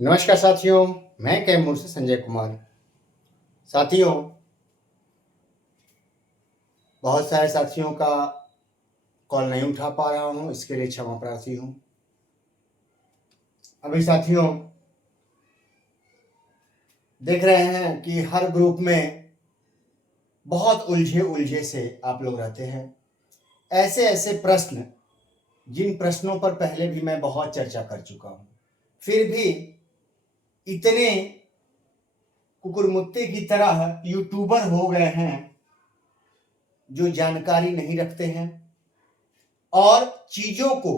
नमस्कार साथियों, मैं कैमूर से संजय कुमार। साथियों, बहुत सारे साथियों का कॉल नहीं उठा पा रहा हूँ, इसके लिए क्षमा प्रार्थी हूँ। अभी साथियों देख रहे हैं कि हर ग्रुप में बहुत उलझे से आप लोग रहते हैं। ऐसे ऐसे प्रश्न, जिन प्रश्नों पर पहले भी मैं बहुत चर्चा कर चुका हूँ, फिर भी इतने कुकुरमुत्ते की तरह यूट्यूबर हो गए हैं जो जानकारी नहीं रखते हैं और चीजों को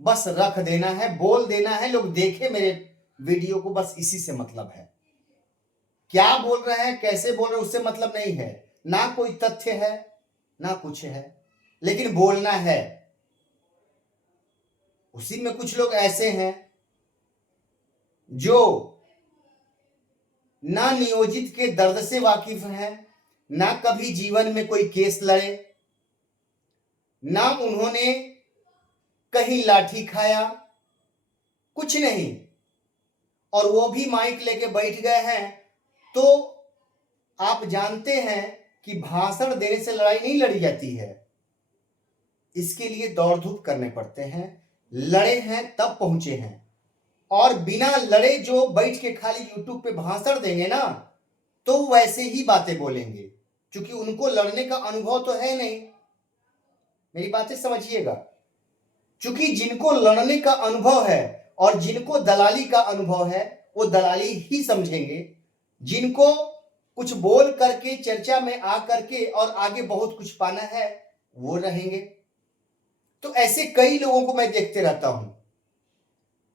बस रख देना है, बोल देना है, लोग देखे मेरे वीडियो को, बस इसी से मतलब है। क्या बोल रहे हैं, कैसे बोल रहे हैं, उससे मतलब नहीं है। ना कोई तथ्य है, ना कुछ है, लेकिन बोलना है। उसी में कुछ लोग ऐसे हैं जो ना नियोजित के दर्द से वाकिफ हैं, ना कभी जीवन में कोई केस लड़े, ना उन्होंने कहीं लाठी खाया, कुछ नहीं, और वो भी माइक लेके बैठ गए हैं। तो आप जानते हैं कि भाषण देने से लड़ाई नहीं लड़ी जाती है, इसके लिए दौड़ धूप करने पड़ते हैं। लड़े हैं तब पहुंचे हैं, और बिना लड़े जो बैठ के खाली यूट्यूब पे भाषण देंगे ना, तो वैसे ही बातें बोलेंगे, क्योंकि उनको लड़ने का अनुभव तो है नहीं। मेरी बातें समझिएगा, क्योंकि जिनको लड़ने का अनुभव है और जिनको दलाली का अनुभव है, वो दलाली ही समझेंगे। जिनको कुछ बोल करके चर्चा में आ करके और आगे बहुत कुछ पाना है, वो रहेंगे। तो ऐसे कई लोगों को मैं देखते रहता हूं,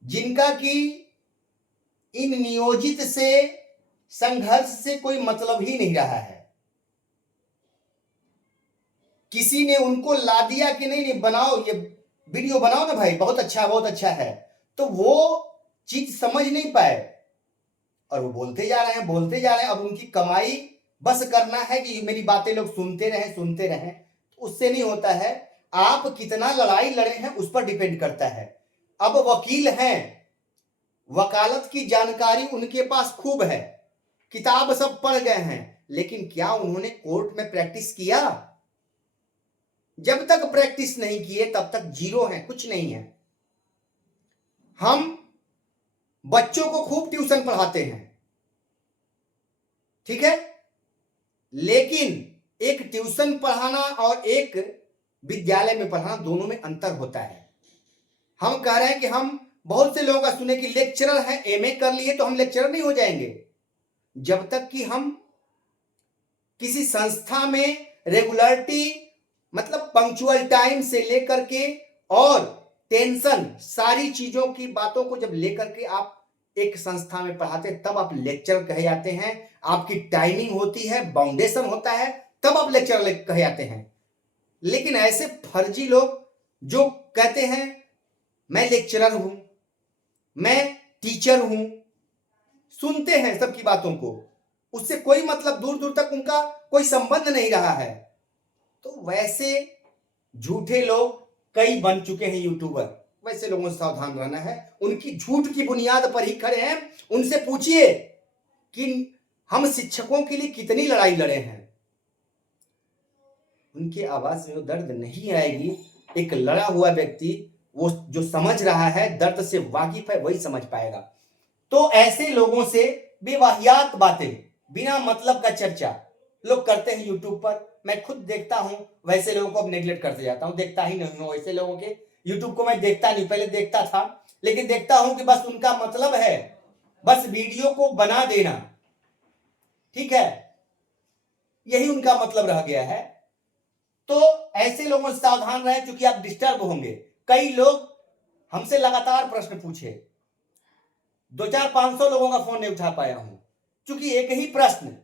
जिनका कि इन नियोजित से, संघर्ष से कोई मतलब ही नहीं रहा है। किसी ने उनको ला दिया कि नहीं नहीं बनाओ, ये वीडियो बनाओ ना भाई, बहुत अच्छा है, तो वो चीज समझ नहीं पाए और वो बोलते जा रहे हैं, बोलते जा रहे हैं। अब उनकी कमाई बस करना है कि मेरी बातें लोग सुनते रहें। तो उससे नहीं होता है। आप कितना लड़ाई लड़े हैं उस पर डिपेंड करता है। अब वकील हैं, वकालत की जानकारी उनके पास खूब है, किताब सब पढ़ गए हैं, लेकिन क्या उन्होंने कोर्ट में प्रैक्टिस किया? जब तक प्रैक्टिस नहीं किए तब तक जीरो है, कुछ नहीं है। हम बच्चों को खूब ट्यूशन पढ़ाते हैं, ठीक है, लेकिन एक ट्यूशन पढ़ाना और एक विद्यालय में पढ़ाना, दोनों में अंतर होता है। हम कह रहे हैं कि हम बहुत से लोगों का सुने कि लेक्चरर हैं, एमए कर लिए तो हम लेक्चरर नहीं हो जाएंगे। जब तक कि हम किसी संस्था में रेगुलरिटी, मतलब पंक्चुअल टाइम से लेकर के और टेंशन, सारी चीजों की बातों को जब लेकर के आप एक संस्था में पढ़ाते हैं, तब आप लेक्चर कहे जाते हैं। आपकी टाइमिंग होती है, बाउंडेशन होता है, तब आप लेक्चर कहे जाते हैं। लेकिन ऐसे फर्जी लोग जो कहते हैं मैं लेक्चरर हूं, मैं टीचर हूं, सुनते हैं सबकी बातों को, उससे कोई मतलब, दूर दूर तक उनका कोई संबंध नहीं रहा है। तो वैसे झूठे लोग कई बन चुके हैं यूट्यूबर, वैसे लोगों से सावधान रहना है। उनकी झूठ की बुनियाद पर ही खड़े हैं। उनसे पूछिए कि हम शिक्षकों के लिए कितनी लड़ाई लड़े हैं, उनकी आवाज में वो दर्द नहीं आएगी। एक लड़ा हुआ व्यक्ति, वो जो समझ रहा है, दर्द से वाकिफ है, वही समझ पाएगा। तो ऐसे लोगों से बेवाहियात बातें, बिना मतलब का चर्चा लोग करते हैं यूट्यूब पर। मैं खुद देखता हूं, वैसे लोगों को अब नेग्लेक्ट करते जाता हूं, देखता ही नहीं हूं वैसे लोगों के यूट्यूब को। मैं देखता नहीं, पहले देखता था, लेकिन देखता हूं कि बस उनका मतलब है बस वीडियो को बना देना, ठीक है, यही उनका मतलब रह गया है। तो ऐसे लोगों से सावधान रहें, क्योंकि आप डिस्टर्ब होंगे। कई लोग हमसे लगातार प्रश्न पूछे, 200-500 लोगों का फोन नहीं उठा पाया हूं, क्योंकि एक ही प्रश्न,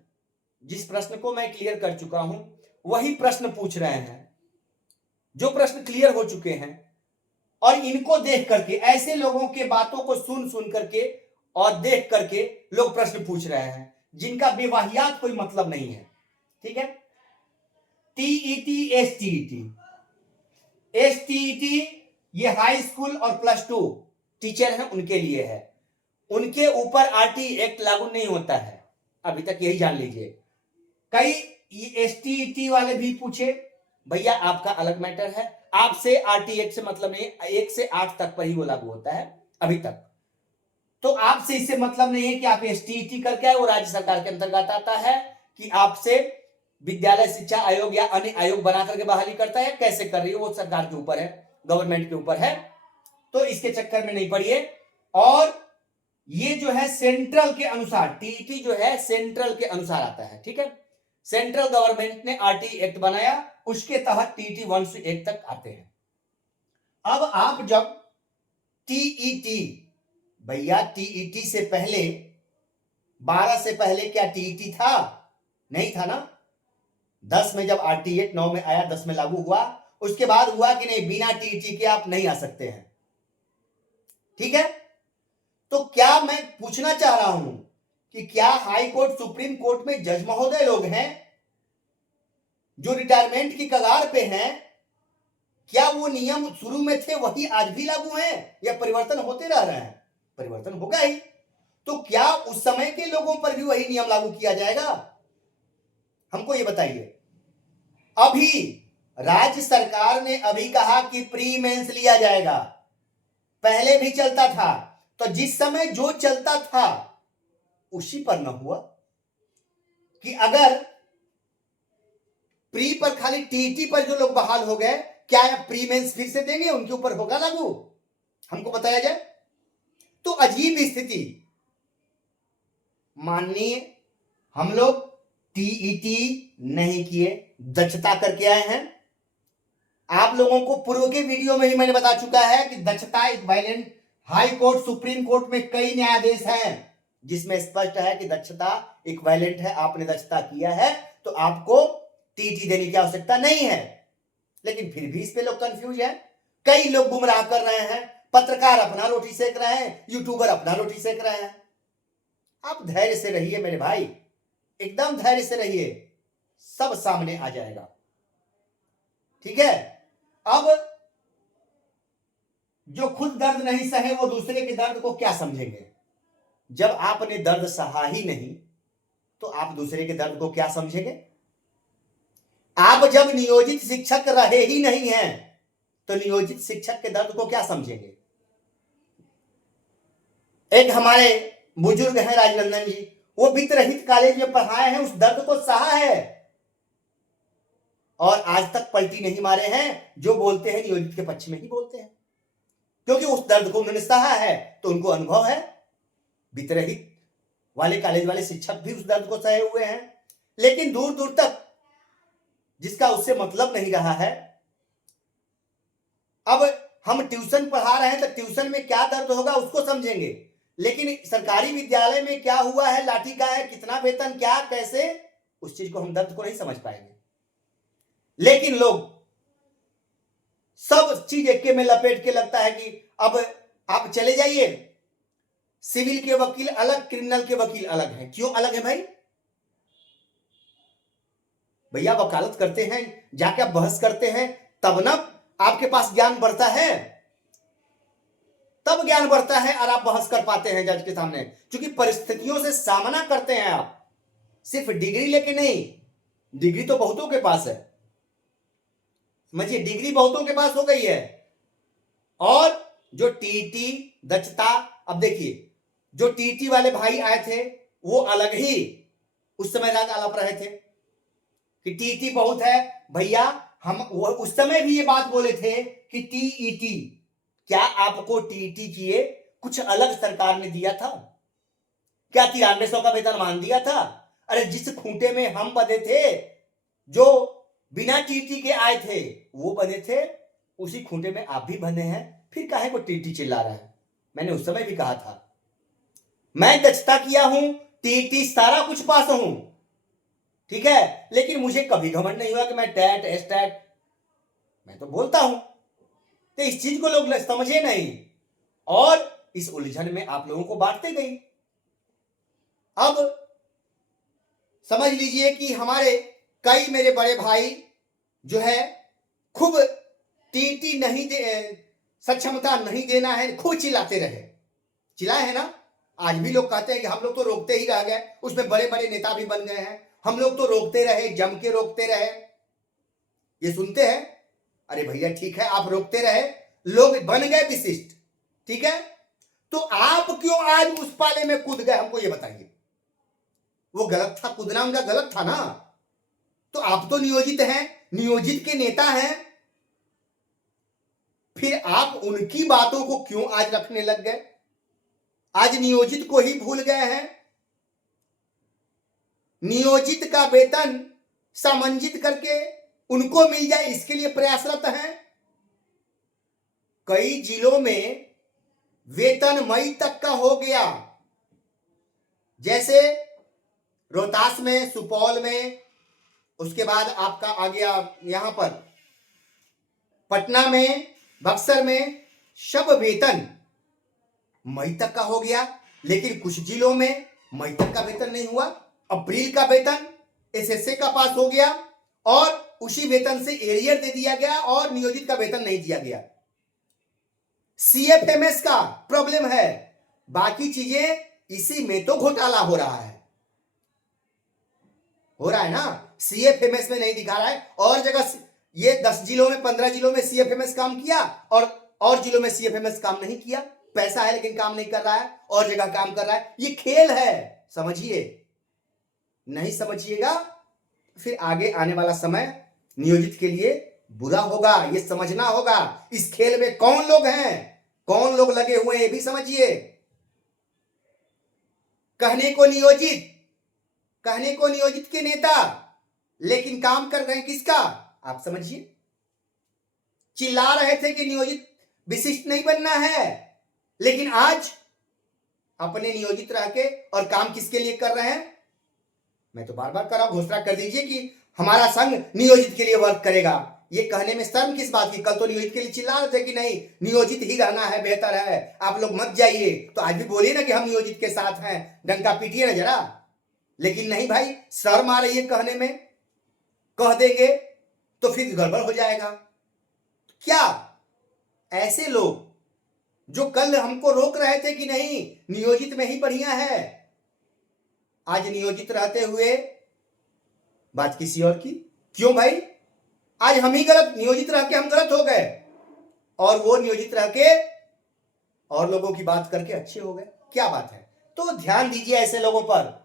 जिस प्रश्न को मैं क्लियर कर चुका हूं, वही प्रश्न पूछ रहे हैं, जो प्रश्न क्लियर हो चुके हैं। और इनको देख करके, ऐसे लोगों के बातों को सुन सुन करके और देख करके लोग प्रश्न पूछ रहे हैं, जिनका बेवाहियात कोई मतलब नहीं है, ठीक है। टीईटी, एसटीईटी ये हाई स्कूल और प्लस 2 टीचर हैं, उनके लिए है। उनके ऊपर आरटी एक्ट लागू नहीं होता है। अभी तक यही जान लीजिए। कई एसटीईटी वाले भी पूछे, भैया आपका अलग मैटर है, आपसे आरटी एक्ट से मतलब नहीं, 1 से 8 तक पर ही वो लागू होता है अभी तक। तो आपसे इससे मतलब नहीं है कि आप एसटीईटी करके आए, वो राज्य सरकार के अंतर्गत आता है कि आपसे विद्यालय शिक्षा आयोग या अन्य आयोग बना करके बहाली करता है, कैसे कर रही है वो सरकार के ऊपर है, गवर्नमेंट के ऊपर है। तो इसके चक्कर में नहीं पड़िए। और ये जो है सेंट्रल के अनुसार, टीईटी जो है सेंट्रल के अनुसार आता है, ठीक है। सेंट्रल गवर्नमेंट ने आरटी एक्ट बनाया, उसके तहत टीईटी 1 से 1 तक आते हैं। अब आप जब टीईटी, भैया टीईटी से पहले 12 से पहले क्या टीईटी था? नहीं था ना। 10 में जब आरटी एक्ट 9 में आया, 10 में लागू हुआ, उसके बाद हुआ कि नहीं, बिना टीईटी के आप नहीं आ सकते हैं, ठीक है। तो क्या मैं पूछना चाह रहा हूं कि क्या हाई कोर्ट, सुप्रीम कोर्ट में जज महोदय लोग हैं जो रिटायरमेंट की कगार पे हैं, क्या वो नियम शुरू में थे वही आज भी लागू हैं या परिवर्तन होते रह रहे हैं? परिवर्तन होगा ही। तो क्या उस समय के लोगों पर भी वही नियम लागू किया जाएगा? हमको ये बताइए। अभी राज्य सरकार ने अभी कहा कि प्री मेंस लिया जाएगा, पहले भी चलता था, तो जिस समय जो चलता था उसी पर न हुआ कि अगर प्री पर खाली टीटी पर जो लोग बहाल हो गए, क्या प्री मेंस फिर से देंगे, उनके ऊपर होगा लागू? हमको बताया जाए। तो अजीब स्थिति। माननीय, हम लोग टीईटी नहीं किए, दक्षता करके आए हैं। आप लोगों को पूर्व के वीडियो में ही मैंने बता चुका है कि दक्षता equivalent, high court, supreme court में कई न्यायाधीश हैं जिसमें स्पष्ट है कि दक्षता इक्विवेलेंट है। आपने दक्षता किया है तो आपको टीटी देने की आवश्यकता नहीं है। लेकिन फिर भी इस पे लोग कंफ्यूज हैं, कई लोग गुमराह कर रहे हैं, पत्रकार अपना रोटी सेक रहे हैं, यूट्यूबर अपना रोटी सेक रहे हैं। आप धैर्य से रहिए मेरे भाई, एकदम धैर्य से रहिए, सब सामने आ जाएगा, ठीक है। अब जो खुद दर्द नहीं सहे वो दूसरे के दर्द को क्या समझेंगे? जब आपने दर्द सहा ही नहीं तो आप दूसरे के दर्द को क्या समझेंगे? आप जब नियोजित शिक्षक रहे ही नहीं हैं तो नियोजित शिक्षक के दर्द को क्या समझेंगे? एक हमारे बुजुर्ग हैं राजनंदन जी, वो वित्त रहित कॉलेज में पढ़ाए हैं, उस दर्द को सहा है और आज तक पलटी नहीं मारे हैं। जो बोलते हैं नियोजित के पक्ष में ही बोलते हैं, क्योंकि उस दर्द को उन्होंने सहा है तो उनको अनुभव है। वित्त रहित वाले कॉलेज वाले शिक्षक भी उस दर्द को सहे हुए हैं। लेकिन दूर दूर तक जिसका उससे मतलब नहीं रहा है। अब हम ट्यूशन पढ़ा रहे हैं तो ट्यूशन में क्या दर्द होगा उसको समझेंगे, लेकिन सरकारी विद्यालय में क्या हुआ है, लाठी का है, कितना वेतन, क्या कैसे, उस चीज को हम दर्द को नहीं समझ पाएंगे। लेकिन लोग सब चीज एक में लपेट के लगता है कि अब आप चले जाइए, सिविल के वकील अलग, क्रिमिनल के वकील अलग हैं। क्यों अलग है भाई? भैया वकालत करते हैं, जाके आप बहस करते हैं, तब ना आपके पास ज्ञान बढ़ता है, तब ज्ञान बढ़ता है और आप बहस कर पाते हैं जज के सामने, क्योंकि परिस्थितियों से सामना करते हैं आप। सिर्फ डिग्री लेके नहीं, डिग्री तो बहुतों के पास है, समझिए, डिग्री बहुतों के पास हो गई है। और जो टीटी दक्षता, अब देखिए जो टीटी वाले भाई आए थे वो अलग ही उस समय राग आलाप रहे थे कि टीटी बहुत है। भैया हम उस समय भी ये बात बोले थे कि टीईटी, क्या आपको टीईटी किए कुछ अलग सरकार ने दिया था क्या? 9300 का वेतनमान दिया था? अरे जिस खूंटे में हम बंधे थे, जो बिना टीटी के आए थे वो बने थे, उसी खूंटे में आप भी बंधे हैं। फिर काहे को टीटी चिल्ला रहा है? मैंने उस समय भी कहा था मैं दक्षता किया हूं, टीटी सारा कुछ पास हूं, ठीक है, लेकिन मुझे कभी घमंड नहीं हुआ कि मैं टैट एस्टैट, मैं तो बोलता हूं। तो इस चीज को लोग समझे नहीं और इस उलझन में आप लोगों को बांटते गई। अब समझ लीजिए कि हमारे कई मेरे बड़े भाई जो है खूब टीटी नहीं दे, सक्षमता नहीं देना है, खूब चिल्लाते रहे, चिल्लाए है ना, आज भी लोग कहते हैं कि हम लोग तो रोकते ही रह गए, उसमें बड़े बड़े नेता भी बन गए हैं, हम लोग तो रोकते रहे, जम के रोकते रहे। ये सुनते हैं। अरे भैया ठीक है, आप रोकते रहे, लोग बन गए विशिष्ट, ठीक है, तो आप क्यों आज उस पाले में कूद गए, हमको ये बताइए। वो गलत था, कूदना उनका गलत था ना। तो आप तो नियोजित हैं, नियोजित के नेता हैं, फिर आप उनकी बातों को क्यों आज रखने लग गए? आज नियोजित को ही भूल गए हैं। नियोजित का वेतन सामंजित करके उनको मिल जाए, इसके लिए प्रयासरत हैं। कई जिलों में वेतन मई तक का हो गया, जैसे रोहतास में, सुपौल में, उसके बाद आपका आ गया यहां पर पटना में, बक्सर में, सब वेतन मई तक का हो गया। लेकिन कुछ जिलों में मई तक का वेतन नहीं हुआ। अप्रैल का वेतन एसएसए का पास हो गया और उसी वेतन से एरियर दे दिया गया और नियोजित का वेतन नहीं दिया गया। सीएफएमएस का प्रॉब्लम है, बाकी चीजें इसी में तो घोटाला हो रहा है ना। सीएफएमएस में नहीं दिखा रहा है, और जगह ये 10 जिलों में 15 जिलों में सीएफएमएस काम किया और जिलों में सीएफएमएस काम नहीं किया। पैसा है लेकिन काम नहीं कर रहा है, और जगह काम कर रहा है। ये खेल है, समझिए। नहीं समझिएगा फिर आगे आने वाला समय नियोजित के लिए बुरा होगा, ये समझना होगा। इस खेल में कौन लोग हैं, कौन लोग लगे हुए हैं, ये भी समझिए। कहने को नियोजित के नेता, लेकिन काम कर रहे हैं किसका, आप समझिए। चिल्ला रहे थे कि नियोजित विशिष्ट नहीं बनना है, लेकिन आज अपने नियोजित रह के और काम किसके लिए कर रहे हैं? मैं तो बार बार कर रहा हूं, घोषणा कर दीजिए कि हमारा संघ नियोजित के लिए वर्क करेगा। ये कहने में शर्म किस बात की? कल तो नियोजित के लिए चिल्ला रहे थे कि नहीं, नियोजित ही रहना है, बेहतर है, आप लोग मत जाइए। तो आज भी बोलिए ना कि हम नियोजित के साथ हैं, डंका पीटिए ना जरा। लेकिन नहीं भाई, शर्म आ रही है कहने में। कह देंगे तो फिर गड़बड़ हो जाएगा। क्या ऐसे लोग जो कल हमको रोक रहे थे कि नहीं नियोजित में ही बढ़िया है, आज नियोजित रहते हुए बात किसी और की? क्यों भाई? आज हम ही गलत, नियोजित रह के हम गलत हो गए और वो नियोजित रह के और लोगों की बात करके अच्छे हो गए। क्या बात है? तो ध्यान दीजिए ऐसे लोगों पर।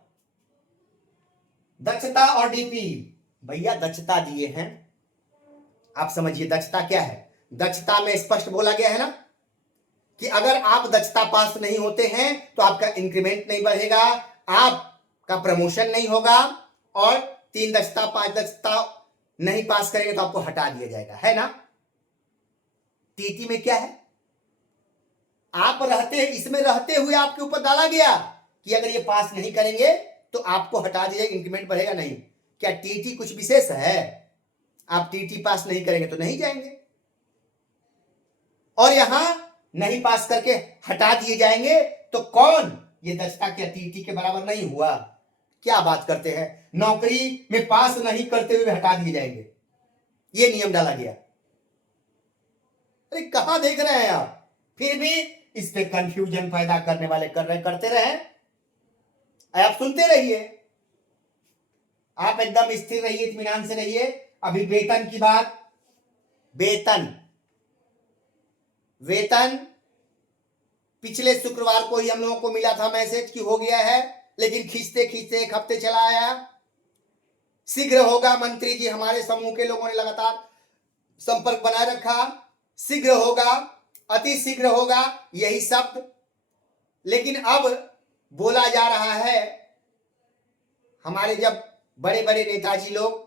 दक्षता और डीपी, भैया दक्षता दिए हैं, आप समझिए दक्षता क्या है। दक्षता में स्पष्ट बोला गया है ना कि अगर आप दक्षता पास नहीं होते हैं तो आपका इंक्रीमेंट नहीं बढ़ेगा, आपका प्रमोशन नहीं होगा, और 3 दक्षता 5 दक्षता नहीं पास करेंगे तो आपको हटा दिया जाएगा, है ना। टीटी में क्या है, आप रहते, इसमें रहते हुए आपके ऊपर डाला गया कि अगर ये पास नहीं करेंगे तो आपको हटा दिया जाएगा, इंक्रीमेंट बढ़ेगा नहीं। क्या टीटी कुछ विशेष है? आप टीटी पास नहीं करेंगे तो नहीं जाएंगे, और यहां नहीं पास करके हटा दिए जाएंगे तो कौन? ये दक्षता क्या टीटी के बराबर नहीं हुआ? क्या बात करते हैं, नौकरी में पास नहीं करते हुए हटा दिए जाएंगे, ये नियम डाला गया। अरे कहां देख रहे हैं आप? फिर भी इस पे कंफ्यूजन पैदा करने वाले करते रहे। आप सुनते रहिए, आप एकदम स्थिर रहिए, इत्मीनान से रहिए। अभी वेतन की बात, वेतन पिछले शुक्रवार को ही हम लोगों को मिला था मैसेज कि हो गया है, लेकिन खींचते खींचते 1 हफ्ते चला आया। शीघ्र होगा, मंत्री जी हमारे समूह के लोगों ने लगातार संपर्क बनाए रखा। शीघ्र होगा, अति शीघ्र होगा, यही शब्द। लेकिन अब बोला जा रहा है, हमारे जब बड़े बड़े नेताजी लोग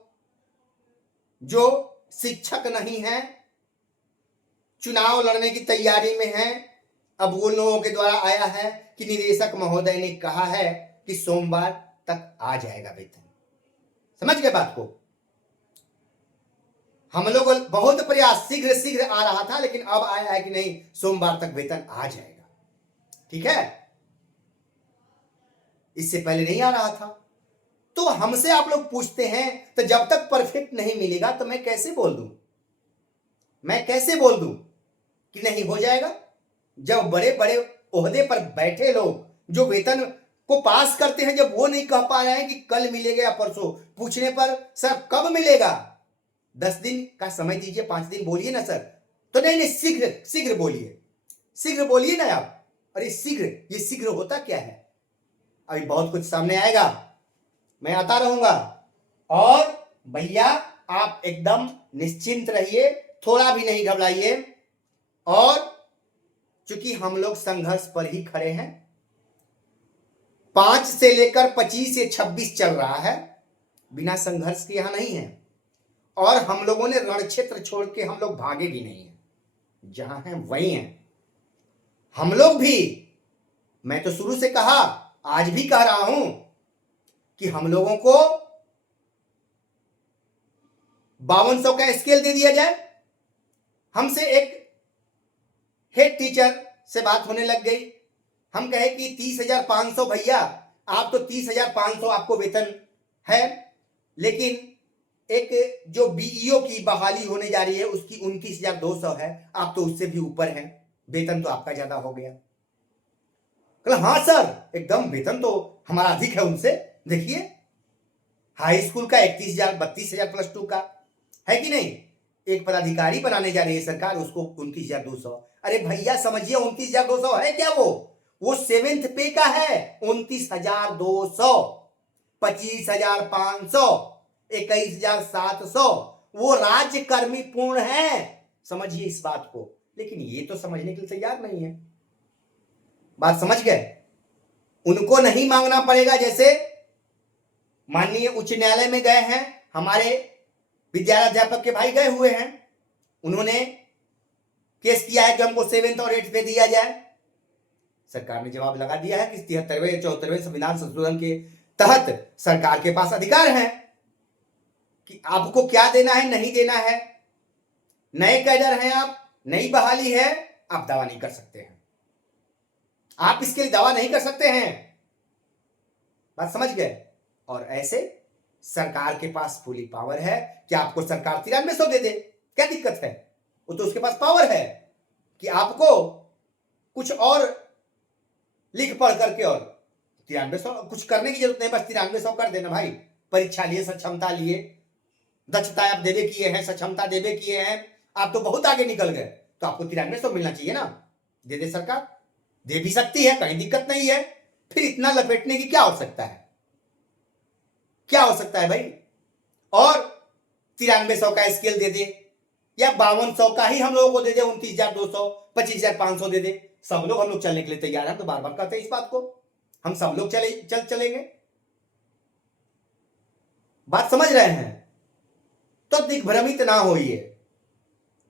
जो शिक्षक नहीं हैं, चुनाव लड़ने की तैयारी में हैं, अब वो लोगों के द्वारा आया है कि निदेशक महोदय ने कहा है कि सोमवार तक आ जाएगा वेतन। समझ गए बात को? हम लोग बहुत प्रयास, शीघ्र शीघ्र आ रहा था, लेकिन अब आया है कि नहीं, सोमवार तक वेतन आ जाएगा। ठीक है, इससे पहले नहीं आ रहा था। तो हमसे आप लोग पूछते हैं, तो जब तक परफेक्ट नहीं मिलेगा तो मैं कैसे बोल दूं, कि नहीं हो जाएगा? जब बड़े बड़े ओहदे पर बैठे लोग जो वेतन को पास करते हैं, जब वो नहीं कह पा रहे हैं कि कल मिलेगा या परसों, पूछने पर सर कब मिलेगा, 10 दिन का समय दीजिए, 5 दिन बोलिए ना सर, तो नहीं नहीं शीघ्र शीघ्र बोलिए, शीघ्र बोलिए ना आप। अरे शीघ्र, ये शीघ्र होता क्या है? अभी बहुत कुछ सामने आएगा, मैं आता रहूंगा। और भैया आप एकदम निश्चिंत रहिए, थोड़ा भी नहीं घबराइए। और चूंकि हम लोग संघर्ष पर ही खड़े हैं, 5 से लेकर 25 से 26 चल रहा है, बिना संघर्ष के यहां नहीं है। और हम लोगों ने रण क्षेत्र छोड़ के हम लोग भागे भी नहीं है, जहां हैं वही हैं हम लोग भी। मैं तो शुरू से कहा, आज भी कह रहा हूं कि हम लोगों को 5200 का स्केल दे दिया जाए। हमसे एक हेड टीचर से बात होने लग गई, हम कहे कि 30,500 भैया, आप तो 30,500 आपको वेतन है, लेकिन एक जो बीईओ की बहाली होने जा रही है उसकी 29,200 है, आप तो उससे भी ऊपर हैं, वेतन तो आपका ज्यादा हो गया। कहा हाँ सर, एकदम वेतन तो हमारा अधिक है उनसे। देखिए हाई स्कूल का 31,000 32,000 +2 का है कि नहीं, एक पदाधिकारी बनाने जा रही है सरकार, उसको 29,200। अरे भैया समझिए, 29,200 है क्या? वो 7th पे का है 29,200, 25,500, 21,700, वो राज्य कर्मी पूर्ण है, समझिए इस बात को। लेकिन ये तो समझने के लिए तैयार नहीं है। बात समझ गए? उनको नहीं मांगना पड़ेगा। जैसे माननीय उच्च न्यायालय में गए हैं, हमारे विद्यालयाध्यापक के भाई गए हुए हैं, उन्होंने केस किया है कि हमको 7th और 8th पे दिया जाए। सरकार ने जवाब लगा दिया है कि 73वें 74वें संविधान संशोधन के तहत सरकार के पास अधिकार है कि आपको क्या देना है, नहीं देना है। नए कैडर हैं आप, नई बहाली है, आप दावा नहीं कर सकते हैं, आप इसके लिए दावा नहीं कर सकते हैं। बात समझ गए? और ऐसे सरकार के पास पूरी पावर है कि आपको सरकार 9300 दे दे, क्या दिक्कत है? वो तो उसके पास पावर है कि आपको कुछ और लिख पढ़ करके, और 9300 कुछ करने की जरूरत नहीं, बस 9300 कर देना भाई। परीक्षा लिए, सक्षमता लिए, दक्षता आप देवे किए हैं, सक्षमता देवे किए हैं, आप तो बहुत आगे निकल गए, तो आपको 9300 मिलना चाहिए ना। दे दे सरकार, दे भी सकती है, कहीं दिक्कत नहीं है। फिर इतना लपेटने की क्या आवश्यकता है? क्या हो सकता है भाई? और 9300 का स्केल दे दे, या 5200 का ही हम लोगों को दे दे, 29,200, 25,500 दे दे, सब लोग हम लोग चलने के लिए तैयार हैं। तो बार बार कहते हैं इस बात को, हम सब लोग चलेंगे। बात समझ रहे हैं? तो दिग्भ्रमित ना होइए।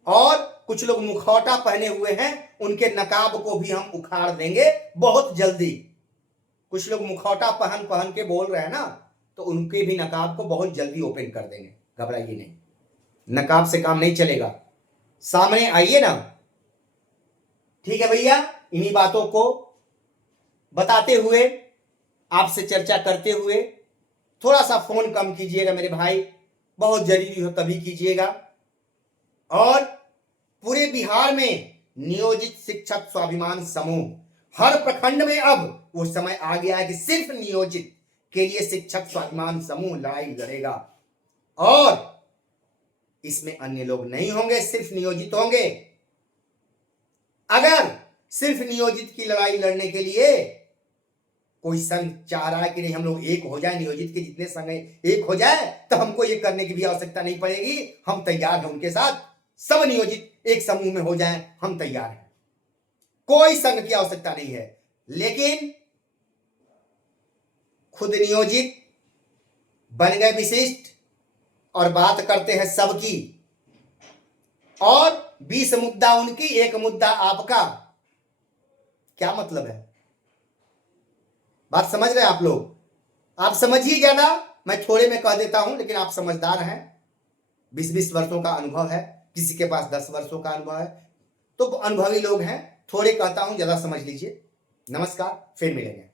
और कुछ लोग मुखौटा पहने हुए हैं, उनके नकाब को भी हम उखाड़ देंगे बहुत जल्दी। कुछ लोग मुखौटा पहन पहन के बोल रहे हैं ना, तो उनके भी नकाब को बहुत जल्दी ओपन कर देंगे, घबराइए नहीं। नकाब से काम नहीं चलेगा, सामने आइए ना। ठीक है भैया, इन्हीं बातों को बताते हुए, आपसे चर्चा करते हुए, थोड़ा सा फोन कम कीजिएगा मेरे भाई, बहुत जरूरी हो तभी कीजिएगा। और पूरे बिहार में नियोजित शिक्षक स्वाभिमान समूह हर प्रखंड में अब वो समय आ गया है कि सिर्फ नियोजित के लिए शिक्षक स्वाभिमान समूह लड़ाई लड़ेगा, और इसमें अन्य लोग नहीं होंगे, सिर्फ नियोजित होंगे। अगर सिर्फ नियोजित की लड़ाई लड़ने के लिए कोई संघ चाह रहा है कि नहीं हम लोग एक हो जाए, नियोजित के जितने संघ एक हो जाए, तो हमको ये करने की भी आवश्यकता नहीं पड़ेगी, हम तैयार हैं उनके साथ, सब नियोजित एक समूह में हो जाएं, हम तैयार हैं, कोई संघ की आवश्यकता नहीं है। लेकिन खुद नियोजित बन गए विशिष्ट और बात करते हैं सबकी, और 20 मुद्दा उनकी, 1 मुद्दा आपका, क्या मतलब है? बात समझ रहे हैं आप लोग? आप समझिए ज्यादा, मैं थोड़े में कह देता हूं, लेकिन आप समझदार हैं, 20-20 वर्षों का अनुभव है, किसी के पास 10 वर्षों का अनुभव है, तो अनुभवी लोग हैं, थोड़े कहता हूं, ज्यादा समझ लीजिए। नमस्कार, फिर मिलेंगे।